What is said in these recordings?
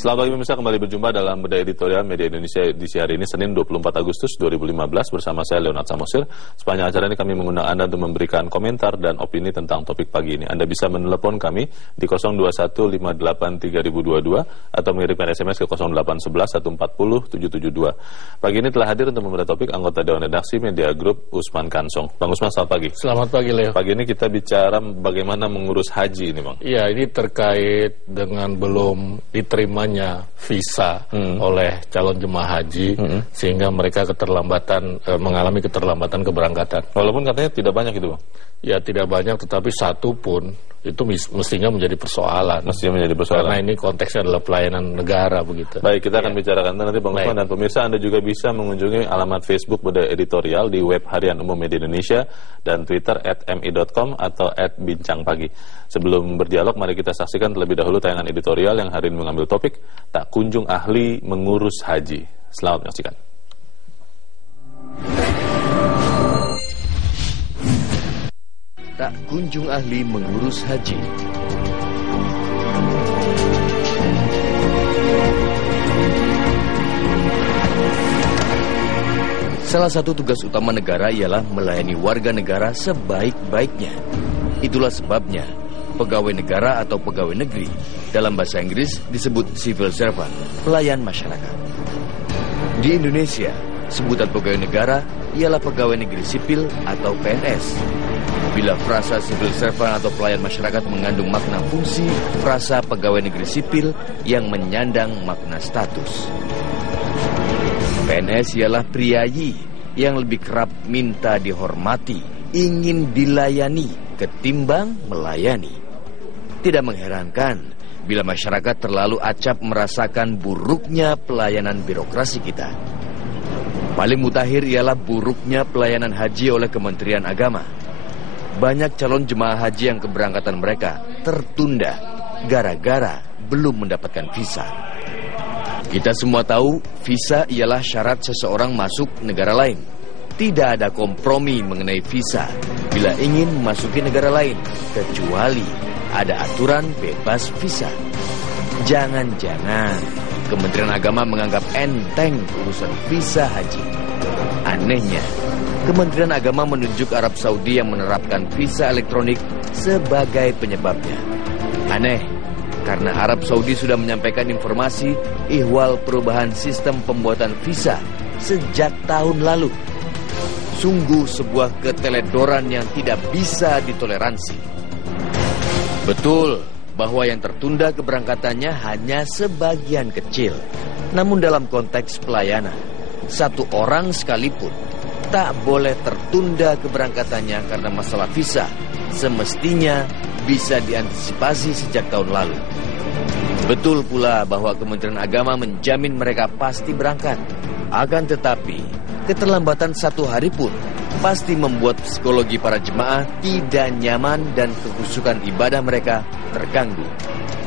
Selamat pagi pemirsa, kembali berjumpa dalam Bedah Editorial Media Indonesia edisi hari ini, Senin 24 Agustus 2015 bersama saya Leonard Samosir. Sepanjang acara ini kami mengundang Anda untuk memberikan komentar dan opini tentang topik pagi ini. Anda bisa menelepon kami di 021583022 atau mengirimkan SMS ke 0811140772. Pagi ini telah hadir untuk membedah topik anggota Dewan Redaksi Media Group Usman Kansong. Bang Usman, selamat pagi. Selamat pagi, Leo. Pagi ini kita bicara bagaimana mengurus haji ini, Bang. Iya, ini terkait dengan belum diterimanya visa oleh calon jemaah haji, sehingga mereka mengalami keterlambatan keberangkatan. Walaupun katanya tidak banyak itu, Bang. Ya, tidak banyak, tetapi satu pun itu mestinya menjadi persoalan. Mestinya menjadi persoalan. Karena ini konteksnya adalah pelayanan negara, begitu. Baik, kita akan bicarakan nanti, Bang Usman. Dan pemirsa, Anda juga bisa mengunjungi alamat Facebook Bedah Editorial di web Harian Umum Media Indonesia dan Twitter @mi.com atau @bincangpagi. Sebelum berdialog, mari kita saksikan terlebih dahulu tayangan editorial yang hari ini mengambil topik Tak Kunjung Ahli Mengurus Haji. Selamat menyaksikan. Tak kunjung ahli mengurus haji. Salah satu tugas utama negara ialah melayani warga negara sebaik-baiknya. Itulah sebabnya pegawai negara atau pegawai negeri dalam bahasa Inggris disebut civil servant, pelayan masyarakat. Di Indonesia, sebutan pegawai negara ialah pegawai negeri sipil atau PNS. Bila frasa civil servant atau pelayan masyarakat mengandung makna fungsi, frasa pegawai negeri sipil yang menyandang makna status. PNS ialah priayi yang lebih kerap minta dihormati, ingin dilayani ketimbang melayani. Tidak mengherankan bila masyarakat terlalu acap merasakan buruknya pelayanan birokrasi kita. Paling mutakhir ialah buruknya pelayanan haji oleh Kementerian Agama. Banyak calon jemaah haji yang keberangkatan mereka tertunda gara-gara belum mendapatkan visa. Kita semua tahu visa ialah syarat seseorang masuk negara lain. Tidak ada kompromi mengenai visa bila ingin memasuki negara lain, kecuali ada aturan bebas visa. Jangan-jangan Kementerian Agama menganggap enteng urusan visa haji. Anehnya, Kementerian Agama menunjuk Arab Saudi yang menerapkan visa elektronik sebagai penyebabnya. Aneh, karena Arab Saudi sudah menyampaikan informasi ihwal perubahan sistem pembuatan visa sejak tahun lalu. Sungguh sebuah keteledoran yang tidak bisa ditoleransi. Betul bahwa yang tertunda keberangkatannya hanya sebagian kecil. Namun dalam konteks pelayanan, satu orang sekalipun tak boleh tertunda keberangkatannya karena masalah visa. Semestinya bisa diantisipasi sejak tahun lalu. Betul pula bahwa Kementerian Agama menjamin mereka pasti berangkat. Akan tetapi, keterlambatan satu hari pun pasti membuat psikologi para jemaah tidak nyaman dan kekhusyukan ibadah mereka terganggu.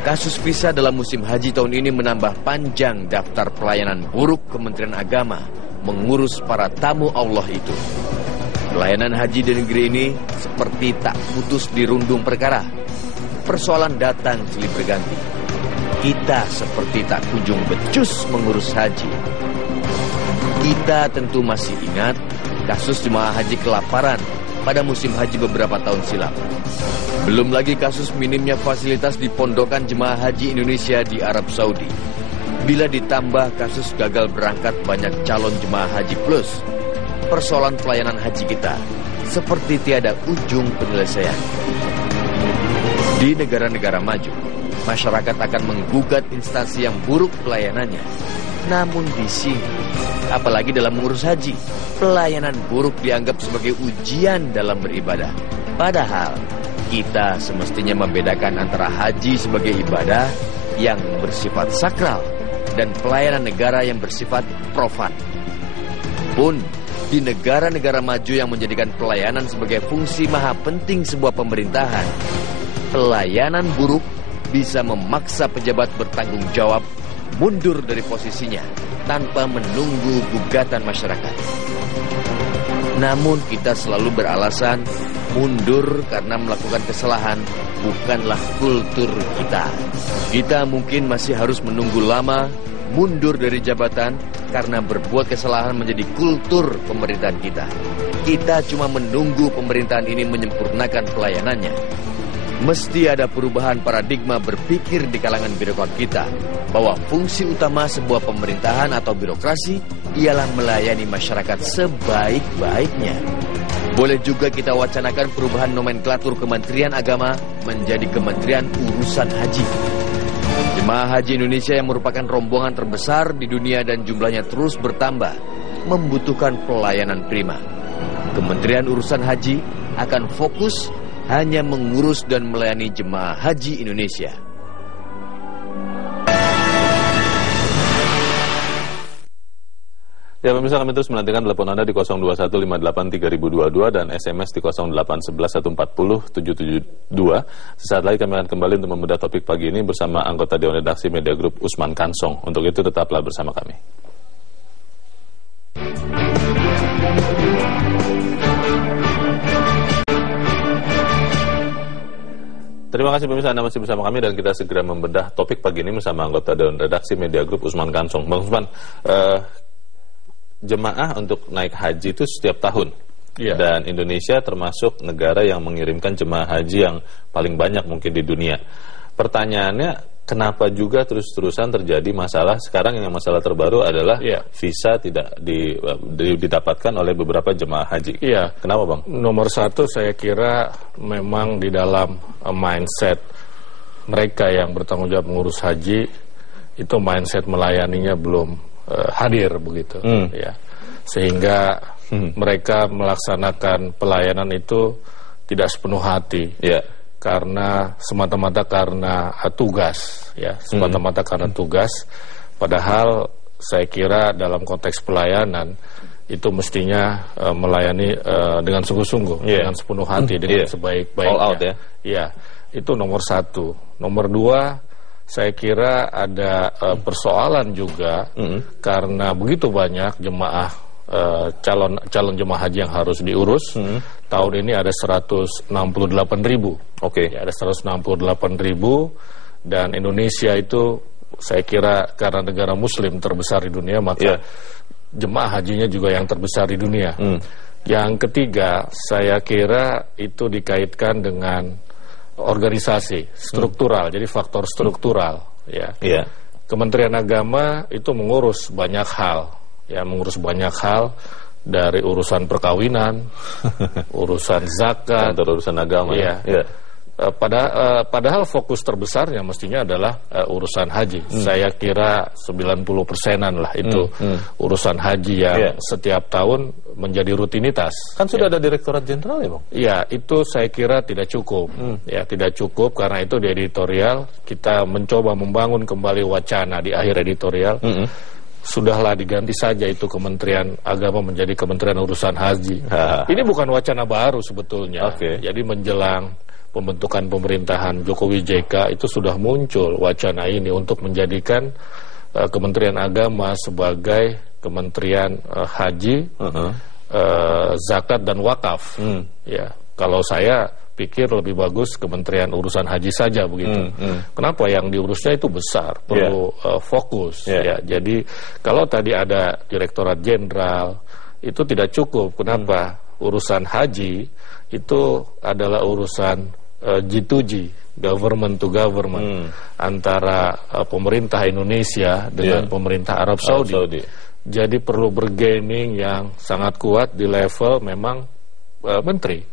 Kasus visa dalam musim haji tahun ini menambah panjang daftar pelayanan buruk Kementerian Agama mengurus para tamu Allah itu. Pelayanan haji di negeri ini seperti tak putus dirundung perkara. Persoalan datang silih berganti. Kita seperti tak kunjung becus mengurus haji. Kita tentu masih ingat kasus jemaah haji kelaparan pada musim haji beberapa tahun silam. Belum lagi kasus minimnya fasilitas di pondokan jemaah haji Indonesia di Arab Saudi. Bila ditambah kasus gagal berangkat banyak calon jemaah haji plus, persoalan pelayanan haji kita seperti tiada ujung penyelesaian. Di negara-negara maju, masyarakat akan menggugat instansi yang buruk pelayanannya. Namun di sini, apalagi dalam mengurus haji, pelayanan buruk dianggap sebagai ujian dalam beribadah. Padahal, kita semestinya membedakan antara haji sebagai ibadah yang bersifat sakral dan pelayanan negara yang bersifat profan. Pun, di negara-negara maju yang menjadikan pelayanan sebagai fungsi maha penting sebuah pemerintahan, pelayanan buruk bisa memaksa pejabat bertanggung jawab mundur dari posisinya tanpa menunggu gugatan masyarakat. Namun kita selalu beralasan Mundur karena melakukan kesalahan bukanlah kultur kita. Kita mungkin masih harus menunggu lama mundur dari jabatan karena berbuat kesalahan menjadi kultur pemerintahan kita. Kita cuma menunggu pemerintahan ini menyempurnakan pelayanannya. Mesti ada perubahan paradigma berpikir di kalangan birokrat kita bahwa fungsi utama sebuah pemerintahan atau birokrasi ialah melayani masyarakat sebaik-baiknya. Boleh juga kita wacanakan perubahan nomenklatur Kementerian Agama menjadi Kementerian Urusan Haji. Jemaah haji Indonesia yang merupakan rombongan terbesar di dunia dan jumlahnya terus bertambah membutuhkan pelayanan prima. Kementerian Urusan Haji akan fokus hanya mengurus dan melayani jemaah haji Indonesia. Ya, pemirsa, kami terus menantikan telepon Anda di 02158322 dan SMS di 0811140772. Sesaat lagi kami akan kembali untuk membedah topik pagi ini bersama anggota Dewan Redaksi Media Group Usman Kansong. Untuk itu tetaplah bersama kami. Terima kasih pemirsa, Anda masih bersama kami dan kita segera membedah topik pagi ini bersama anggota Dewan Redaksi Media Group Usman Kansong. Bang Usman, jemaah untuk naik haji itu setiap tahun. Ya. Dan Indonesia termasuk negara yang mengirimkan jemaah haji yang paling banyak mungkin di dunia. Pertanyaannya, kenapa juga terus-terusan terjadi masalah sekarang? Yang masalah terbaru adalah visa tidak didapatkan oleh beberapa jemaah haji. Iya. Kenapa, Bang? Nomor satu, saya kira memang di dalam mindset mereka yang bertanggung jawab mengurus haji, itu mindset melayaninya belum hadir begitu, ya, sehingga mereka melaksanakan pelayanan itu tidak sepenuh hati, karena semata-mata karena tugas, ya, semata-mata karena tugas. Padahal saya kira dalam konteks pelayanan itu mestinya melayani dengan sungguh-sungguh, dengan sepenuh hati, dengan sebaik-baiknya. All out, ya. Ya, itu nomor satu. Nomor dua, saya kira ada persoalan juga karena begitu banyak jemaah calon jemaah haji yang harus diurus. Tahun ini ada 168.000. Oke. Ya, ada 168.000 dan Indonesia itu saya kira karena negara Muslim terbesar di dunia, maka jemaah hajinya juga yang terbesar di dunia. Yang ketiga, saya kira itu dikaitkan dengan organisasi struktural, jadi faktor struktural, ya. Kementerian Agama itu mengurus banyak hal, ya, mengurus banyak hal dari urusan perkawinan, urusan zakat, urusan agama, padahal fokus terbesarnya mestinya adalah urusan haji. Saya kira 90%-an lah itu urusan haji yang setiap tahun menjadi rutinitas. Kan sudah ada Direktorat Jenderal, ya, Bang? Ya, itu saya kira tidak cukup. Ya, tidak cukup karena itu di editorial kita mencoba membangun kembali wacana di akhir editorial. Sudahlah diganti saja itu Kementerian Agama menjadi Kementerian Urusan Haji. Ini bukan wacana baru sebetulnya. Jadi menjelang pembentukan pemerintahan Jokowi JK itu sudah muncul wacana ini untuk menjadikan Kementerian Agama sebagai Kementerian Haji, Zakat dan Wakaf. Ya, kalau saya pikir lebih bagus Kementerian Urusan Haji saja begitu. Kenapa? Yang diurusnya itu besar, perlu fokus. Ya, jadi kalau tadi ada Direktorat Jenderal itu tidak cukup. Kenapa? Urusan haji itu adalah urusan G2G, government to government, antara pemerintah Indonesia dengan pemerintah Arab Saudi. Jadi perlu bargaining yang sangat kuat di level memang menteri.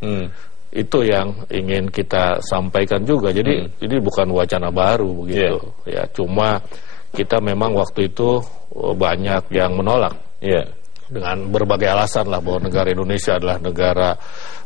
Itu yang ingin kita sampaikan juga. Jadi ini bukan wacana baru begitu. Ya, cuma kita memang waktu itu banyak yang menolak. Dengan berbagai alasan lah, bahwa negara Indonesia adalah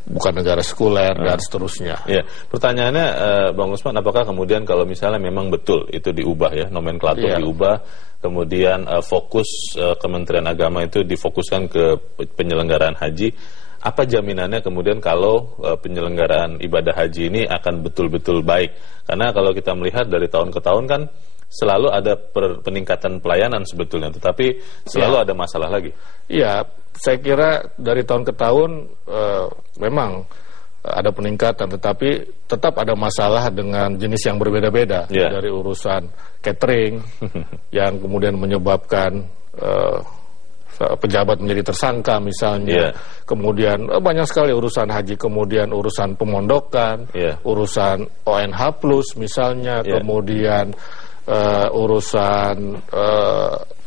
bukan negara sekuler dan seterusnya. Pertanyaannya, Bang Usman, apakah kemudian kalau misalnya memang betul itu diubah, ya, nomenklatur diubah, kemudian fokus Kementerian Agama itu difokuskan ke penyelenggaraan haji, apa jaminannya kemudian kalau penyelenggaraan ibadah haji ini akan betul-betul baik? Karena kalau kita melihat dari tahun ke tahun kan selalu ada peningkatan pelayanan sebetulnya, tetapi selalu ada masalah lagi. Iya, saya kira dari tahun ke tahun memang ada peningkatan, tetapi tetap ada masalah dengan jenis yang berbeda-beda, dari urusan catering yang kemudian menyebabkan pejabat menjadi tersangka misalnya, kemudian banyak sekali urusan haji, kemudian urusan pemondokan, urusan ONH plus misalnya, kemudian urusan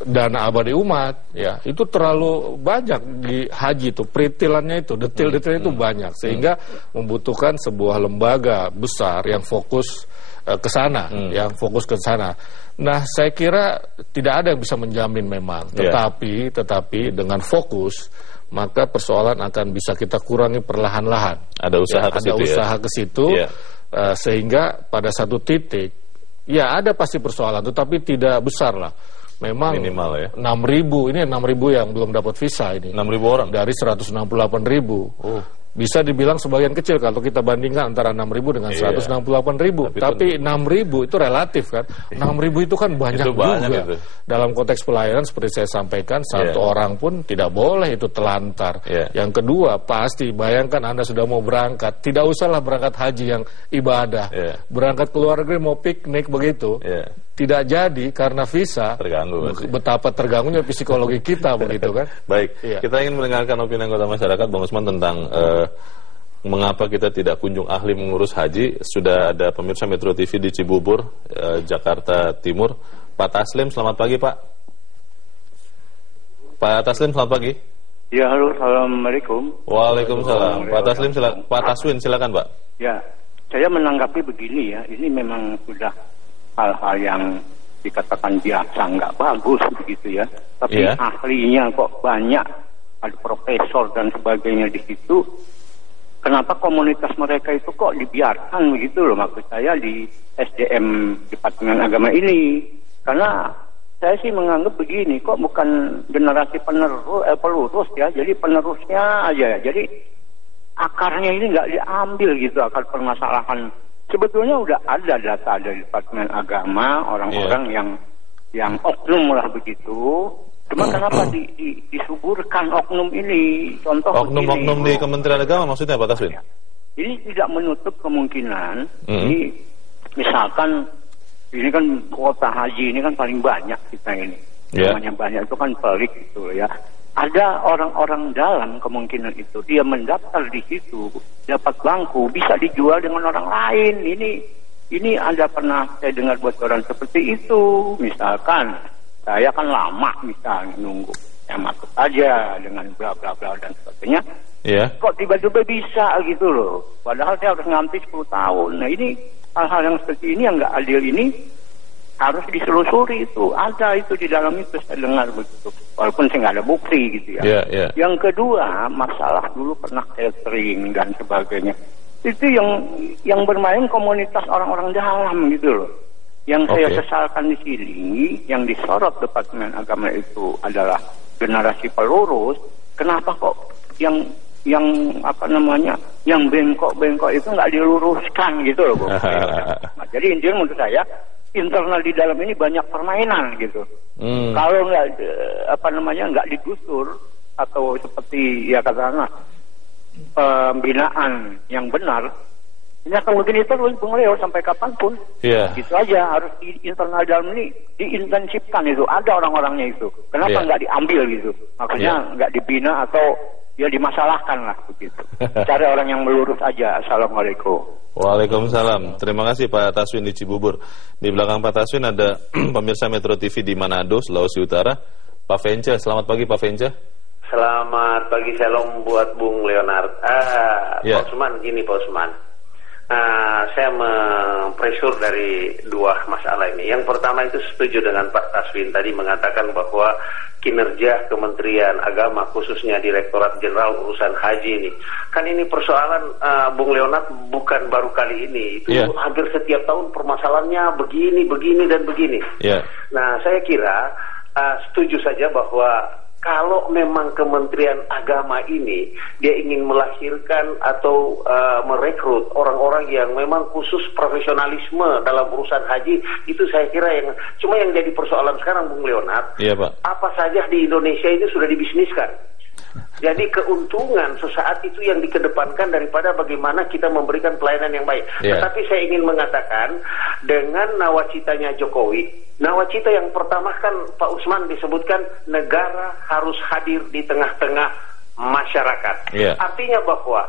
dana abadi umat, itu terlalu banyak di haji itu, peritilannya itu, detail-detailnya itu banyak, sehingga membutuhkan sebuah lembaga besar yang fokus ke sana, Nah, saya kira tidak ada yang bisa menjamin memang, tetapi dengan fokus maka persoalan akan bisa kita kurangi perlahan-lahan. Ada usaha ke situ, sehingga pada satu titik ada pasti persoalan, tetapi tidak besar lah. Memang minimal ya. 6.000, ini 6.000 yang belum dapat visa ini. 6.000 orang dari 168.000. Bisa dibilang sebagian kecil kalau kita bandingkan antara 6.000 dengan 168.000. Tapi 6.000 itu relatif kan. 6.000 itu kan banyak juga. Itu. Dalam konteks pelayanan seperti saya sampaikan, satu orang pun tidak boleh itu telantar. Yang kedua, pasti bayangkan Anda sudah mau berangkat, tidak usahlah berangkat haji yang ibadah. Berangkat ke luar negeri mau piknik begitu. Tidak jadi karena visa. Terganggu. Betapa terganggunya psikologi kita begitu kan. Baik, kita ingin mendengarkan opini anggota masyarakat Bang Usman tentang mengapa kita tidak kunjung ahli mengurus haji. Sudah ada pemirsa Metro TV di Cibubur, Jakarta Timur. Pak Taslim, selamat pagi Pak. Pak Taslim, selamat pagi. Ya, halo, assalamualaikum. Waalaikumsalam. Pak Taslim, Pak Taswin, silakan Pak. Ya, saya menanggapi begini ya, ini memang sudah hal-hal yang dikatakan biasa, nggak bagus begitu ya. Tapi ahlinya kok banyak, ada profesor dan sebagainya di situ. Kenapa komunitas mereka itu kok dibiarkan begitu loh, maksud saya di SDM Departemen Agama ini. Karena saya sih menganggap begini, kok bukan generasi pelurus ya, jadi penerusnya aja ya. Jadi akarnya ini nggak diambil gitu, akar permasalahan. Sebetulnya udah ada data dari Departemen Agama, orang-orang yang oknum lah begitu. Cuma kenapa disuburkan oknum ini? Contoh oknum-oknum di Kementerian Agama maksudnya Pak Taswin? Ini tidak menutup kemungkinan. Ini misalkan ini kan kuota haji ini kan paling banyak kita ini. Namanya banyak itu kan pelik gitu ya. Ada orang-orang dalam kemungkinan itu, dia mendaftar di situ, dapat bangku, bisa dijual dengan orang lain. Ini ada pernah saya dengar bocoran seperti itu. Misalkan saya kan lama misalnya nunggu, saya masuk aja dengan bla bla bla dan sebagainya. Kok tiba-tiba bisa gitu loh? Padahal saya harus ngantri 10 tahun. Nah, ini hal-hal yang seperti ini yang nggak adil ini harus diselusuri itu. Ada itu di dalam itu, saya dengar begitu. Walaupun saya nggak ada bukti gitu ya. Yang kedua, masalah dulu pernah catering dan sebagainya. Itu yang bermain komunitas orang-orang dalam gitu loh. Yang saya sesalkan di sini, yang disorot Departemen Agama itu adalah generasi pelurus. Kenapa kok yang apa namanya, yang bengkok-bengkok itu nggak diluruskan gitu loh, Bung. Nah, jadi intinya menurut saya internal di dalam ini banyak permainan gitu. Kalau nggak digusur atau seperti ya katakanlah pembinaan yang benar, ini akan begini terus Bung Leo sampai kapanpun. Gitu aja, harus di internal dalam ini diintensifkan itu. Ada orang-orangnya itu. Kenapa nggak diambil gitu? Makanya nggak dibina atau ya dimasalahkan lah begitu. Cari orang yang melurus aja. Assalamualaikum. Waalaikumsalam. Terima kasih Pak Taswin di Cibubur. Di belakang Pak Taswin ada pemirsa Metro TV di Manado, Sulawesi Utara. Pak Vence, selamat pagi Pak Vence. Selamat pagi, shalom buat Bung Leonard. Pak Usman, gini Pak Usman. Saya mempresur dari dua masalah ini. Yang pertama itu setuju dengan Pak Taswin tadi mengatakan bahwa kinerja Kementerian Agama khususnya Direktorat Jenderal Urusan Haji ini, kan ini persoalan Bung Leonard bukan baru kali ini. Itu hampir setiap tahun permasalahannya begini dan begini. Nah, saya kira setuju saja bahwa kalau memang Kementerian Agama ini dia ingin melahirkan atau merekrut orang-orang yang memang khusus profesionalisme dalam urusan haji, itu saya kira yang jadi persoalan sekarang Bung Leonard. Apa saja di Indonesia ini sudah dibisniskan. Jadi keuntungan sesaat itu yang dikedepankan daripada bagaimana kita memberikan pelayanan yang baik. Tetapi saya ingin mengatakan dengan nawacitanya Jokowi, nawacita yang pertama kan Pak Usman disebutkan negara harus hadir di tengah-tengah masyarakat. Artinya bahwa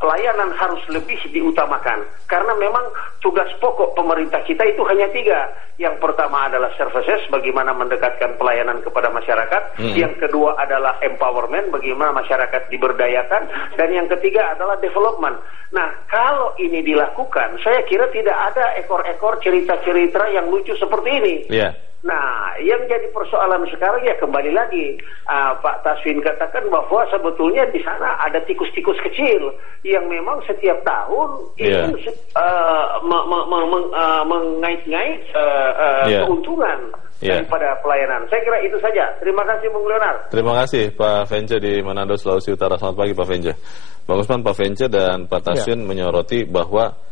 pelayanan harus lebih diutamakan karena memang tugas pokok pemerintah kita itu hanya 3. Yang pertama adalah services, bagaimana mendekatkan pelayanan kepada masyarakat. Yang kedua adalah empowerment, bagaimana masyarakat diberdayakan. Dan yang ketiga adalah development. Nah, kalau ini dilakukan, saya kira tidak ada ekor-ekor cerita-cerita yang lucu seperti ini. Nah, yang jadi persoalan sekarang ya kembali lagi Pak Taswin katakan bahwa sebetulnya di sana ada tikus-tikus kecil yang memang setiap tahun ingin mengait-ngait keuntungan daripada pelayanan. Saya kira itu saja. Terima kasih Bung Leonard. Terima kasih Pak Vence di Manado, Sulawesi Utara. Selamat pagi Pak Vence. Bang Usman, Pak Vence dan Pak Taswin menyoroti bahwa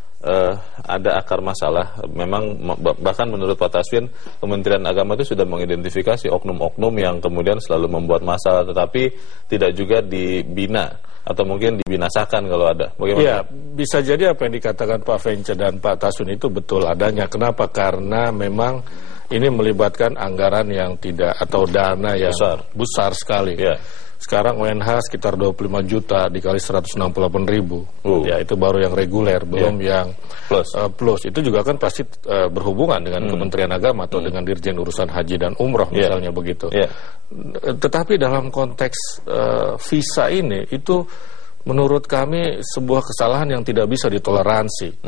ada akar masalah. Memang bahkan menurut Pak Taswin, Kementerian Agama itu sudah mengidentifikasi oknum-oknum yang kemudian selalu membuat masalah, tetapi tidak juga dibina atau mungkin dibinasakan kalau ada. Bagaimana? Ya, bisa jadi apa yang dikatakan Pak Vence dan Pak Taswin itu betul adanya. Kenapa? Karena memang ini melibatkan anggaran yang tidak atau dana yang besar sekali. Sekarang UNH sekitar 25 juta dikali 168 ribu. Ya, itu baru yang reguler, belum yang plus. Itu juga kan pasti berhubungan dengan Kementerian Agama atau dengan Dirjen Urusan Haji dan Umroh misalnya begitu. Tetapi dalam konteks visa ini, itu menurut kami sebuah kesalahan yang tidak bisa ditoleransi.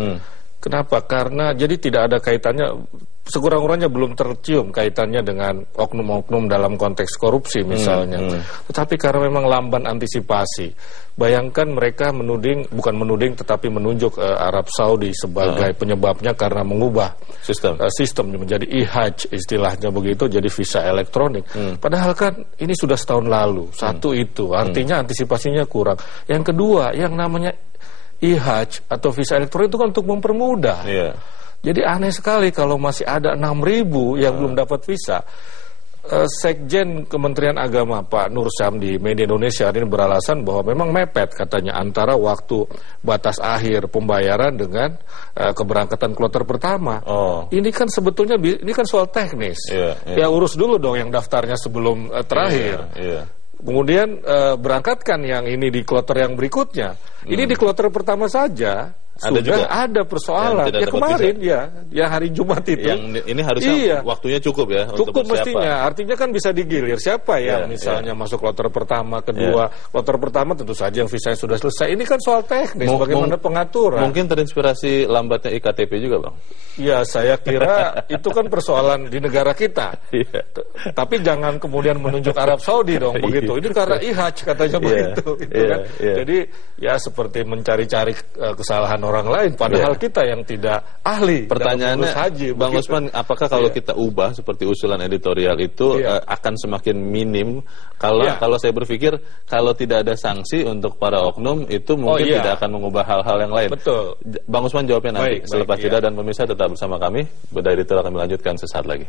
Kenapa? Karena jadi tidak ada kaitannya, sekurang-kurangnya belum tercium kaitannya dengan oknum-oknum dalam konteks korupsi misalnya. Tetapi karena memang lamban antisipasi. Bayangkan mereka bukan menuding tetapi menunjuk Arab Saudi sebagai penyebabnya karena mengubah sistem menjadi e-hajj istilahnya begitu, jadi visa elektronik. Padahal kan ini sudah setahun lalu. Satu itu, artinya antisipasinya kurang. Yang kedua, yang namanya e-hajj atau visa elektronik itu kan untuk mempermudah. Jadi aneh sekali kalau masih ada 6.000 yang belum dapat visa. Sekjen Kementerian Agama Pak Nur Syam di Media Indonesia ini beralasan bahwa memang mepet katanya antara waktu batas akhir pembayaran dengan keberangkatan kloter pertama. Ini kan sebetulnya ini kan soal teknis. Ya urus dulu dong yang daftarnya sebelum terakhir. Kemudian berangkatkan yang ini di kloter yang berikutnya. Ini di kloter pertama saja ada persoalan. Ya kemarin ya hari Jumat itu. Yang ini harusnya waktunya cukup ya. Cukup mestinya. Artinya kan bisa digilir siapa yang misalnya masuk kloter pertama, kedua. Kloter pertama tentu saja yang visanya sudah selesai. Ini kan soal teknis, bagaimana pengaturan. Mungkin terinspirasi lambatnya iktp juga, Bang. Ya, saya kira itu kan persoalan di negara kita. Tapi jangan kemudian menunjuk Arab Saudi dong begitu. Ini karena e-hajj katanya begitu. Kan? Jadi ya seperti mencari-cari kesalahan orang lain, padahal kita yang tidak ahli. Pertanyaannya, haji, Bang Usman, apakah kalau kita ubah seperti usulan editorial itu akan semakin minim? Kalau saya berpikir kalau tidak ada sanksi untuk para oknum itu mungkin tidak akan mengubah hal-hal yang lain. Betul. Bang Usman jawabnya nanti selepas jeda, dan pemirsa tetap bersama kami. Bedah editorial akan melanjutkan sesaat lagi.